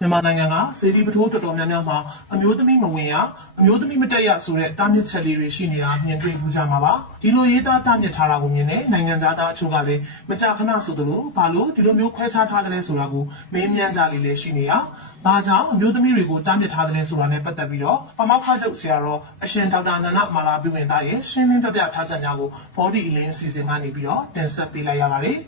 မြန်မာနိုင်ငံကစေတီပထိုးတော်တော်များများမှာအမျိုးသမီးမဝင်ရအမျိုးသမီးမတက်ရဆိုတဲ့တားမြစ်ချက်လေးတွေရှိနေတာမြင်တွေ့မှုကြမှာပါဒီလိုရေးသားတားမြစ်ထားတာကိုမြင်တဲ့နိုင်ငံသားသားအချို့ကလည်းမကြာခဏဆိုသလိုဘာလို့ဒီလိုမျိုးခွဲခြားထားတယ်လဲဆိုတာကိုမေးမြန်းကြလေးလည်းရှိနေရဘာကြောင့်အမျိုးသမီးတွေကိုတားမြစ်ထားတယ်လဲဆိုတာနဲ့ပတ်သက်ပြီးတော့ပမောက္ခချုပ်ဆရာတော်အရှင်ဒေါက်တာနန္ဒမာလာပြုဝင်သားရဲ့ရှင်းလင်းပြပြထားချက်များကို body link အစီအစဉ်ကနေပြီးတော့တင်ဆက်ပေးလိုက်ရပါတယ်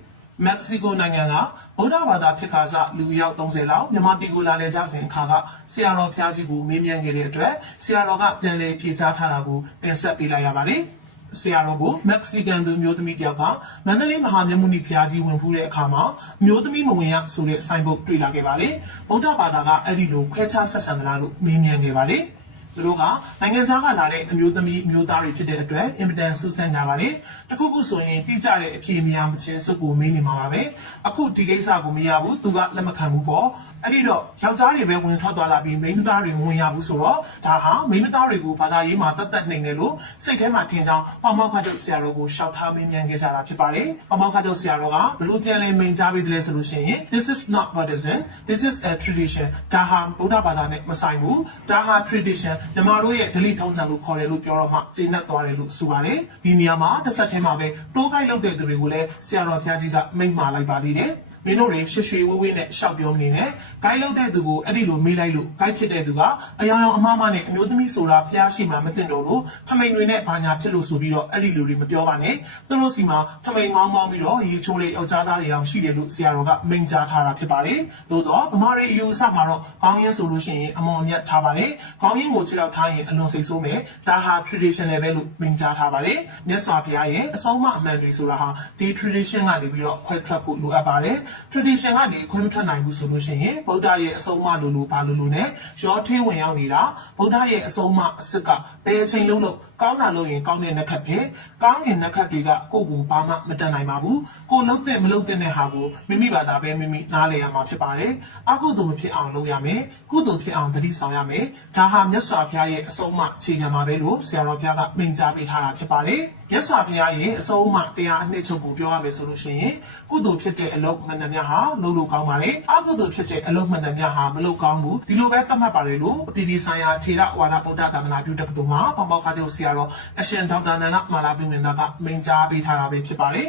မက္ကဆီကိုနိုင်ငံကဗုဒ္ဓဘာသာဖြစ်ခါစလူရောက်30လောက်မြန်မာပြည်ကိုလာလည်ကြစဉ်အခါကဆရာတော်ဖျားကြီးကိုမေးမြန်းခဲ့တဲ့အတွက်ဆရာတော်ကပြန်လည်ဖြေကြားထားတာကိုတင်ဆက်ပေးလိုက်ရပါတယ်။ဆရာတော်ကိုမက္ကဆီကန်သူမျိုးသမီးတယောက်ကမန္တလေးမဟာမြတ်မုနီဖျားကြီးဝင်ဖူးတဲ့အခါမှာမျိုးသမီးမဝင်ရဆိုတဲ့ဆိုင်ဘုတ်တွေ့လာခဲ့ပါတယ်။ဗုဒ္ဓဘာသာကအဲ့ဒီလိုခွဲခြားဆက်ဆံသလားလို့မေးမြန်းခဲ့ပါတယ်။ သူတို့ကနိုင်ငံခြားကလာတဲ့အမျိုးသမီးအမျိုးသားတွေဖြစ်တဲ့အတွက်အင်မတန်ဆူဆန်းကြပါလေတခုခုဆိုရင်တိကျတဲ့အဖြေမရမချင်းစုပ်ကိုမေးနေမှာပါပဲအခုဒီကိစ္စကိုမရဘူးသူကလက်မခံဘူးပေါ့အဲ့ဒီတော့ယောက်ျားတွေပဲဝင်ထွက်သွားလာပြီးမိန်းမသားတွေမဝင်ရဘူးဆိုတော့ဒါဟာမိန်းမသားတွေကိုဘာသာရေးမှာတတ်တတ်နိုင်တယ်လို့စိတ်ထဲမှာထင်ကြောင်းပမောက္ခချုပ်ဆရာတော်ကိုရှောက်ထားမင်းမြန်ခဲ့ကြတာဖြစ်ပါတယ်ပမောက္ခချုပ်ဆရာတော်ကဘလို့ပြန်လဲမိန်ကြားပေးတယ်လဲဆိုလို့ရှိရင် this is not buddhism this is a tradition ဒါဟာဗုဒ္ဓဘာသာနဲ့မဆိုင်ဘူးဒါဟာ tradition ညီမတို့ရဲ့ဒလိထုံးစံလို့ခေါ်တယ်လို့ပြောတော့မှကျင့်တတ်သွားတယ်လို့ဆိုပါတယ်ဒီနေရာမှာတစ်ဆက်တည်းမှာပဲတိုးကိုက်လုပ်တဲ့သူတွေကိုလည်းဆရာတော်ဘုရားကြီးကမိန့်မာလိုက်ပါသေးတယ် မင်းတို့တွေရွှေရွှေဝေးဝေးနဲ့ရှောက်ပြောမနေနဲ့။ဂိုင်းလောက်တဲ့သူကိုအဲ့ဒီလိုမေးလိုက်လို့ဂိုင်းဖြစ်တဲ့သူကအယောင်ယောင်အမားမနဲ့အမျိုးသမီးဆိုတာဖျားရှိမှမသိတော့လို့ထမိန်တွေနဲ့ဘာညာဖြစ်လို့ဆိုပြီးတော့အဲ့ဒီလူတွေမပြောပါနဲ့။သူတို့စီမှာထမိန်မောင်းမောင်းပြီးတော့ရေချိုးတဲ့ယောက်ျားသားတွေတောင်ရှိတယ်လို့ဆရာတော်ကမိန့်ကြားထားတာဖြစ်ပါတယ်။သို့တော့ဗမာတွေအယူအဆမှာတော့ကောင်းရင်ဆိုလို့ရှိရင်အမွန်အမြတ်ထားပါတယ်။ကောင်းရင်ကိုခြေထောက်ထားရင်အလွန်စိတ်ဆိုးမယ်။ဒါဟာ traditional ပဲလို့မိန့်ကြားထားပါတယ်။မြတ်စွာဘုရားရဲ့အဆုံးအမအမှန်တွေဆိုတာဟာဒီ tradition ကနေပြီးတော့ခွဲထွက်ဖို့လိုအပ်ပါတယ်။ tradition ကနေခွဲမထွက်နိုင်ဘူးဆိုလို့ရှိရင်ဗုဒ္ဓရဲ့အဆုံးအမလိုလိုဘာလိုလိုနဲ့ရောထေးဝင်ရောက်နေတာဗုဒ္ဓရဲ့အဆုံးအမအစ်စ်ကဘယ်အချိန်လုံးလို့ကောင်းတာလို့ရင်ကောင်းတဲ့နှက်ခတ်ပဲကောင်းရင်နှက်ခတ်တွေကကိုယ့်ကိုဘာမှမတန်နိုင်ပါဘူးကိုလုံးတဲ့မလုံးတဲ့တဲ့ဟာကိုမိမိဘာသာပဲမိမိနားလည်ရမှာဖြစ်ပါတယ်အကုသိုလ်မဖြစ်အောင်လုပ်ရမယ်ကုသိုလ်ဖြစ်အောင်တတိဆောင်ရမယ်ဒါဟာမြတ်စွာဘုရားရဲ့အဆုံးအမအခြေခံပါပဲလို့ဆရာတော်ဘုရားကမိန့်ကြားပေးထားတာဖြစ်ပါတယ်မြတ်စွာဘုရားရဲ့အဆုံးအမတရားအနှစ်ချုပ်ကိုပြောရမယ်ဆိုလို့ရှိရင်ကုသိုလ်ဖြစ်တဲ့အလုပ်မှန်သမျှဟာလုပ်လို့ကောင်းပါတယ်အကုသိုလ်ဖြစ်တဲ့အလုပ်မှန်သမျှဟာမလုပ်ကောင်းဘူးဒီလိုပဲသတ်မှတ်ပါတယ်လို့အပြည်ပြည်ဆိုင်ရာထေရဝါဒဗုဒ္ဓသာသနာပြုတက္ကသိုလ်မှာပေါမောက်ခါချုပ်ဆရာတော်အရှင်ဒေါက်တာနန္ဒမာလာပြုမင်သားကမိန့်ကြားပေးထားတာပဲဖြစ်ပါတယ်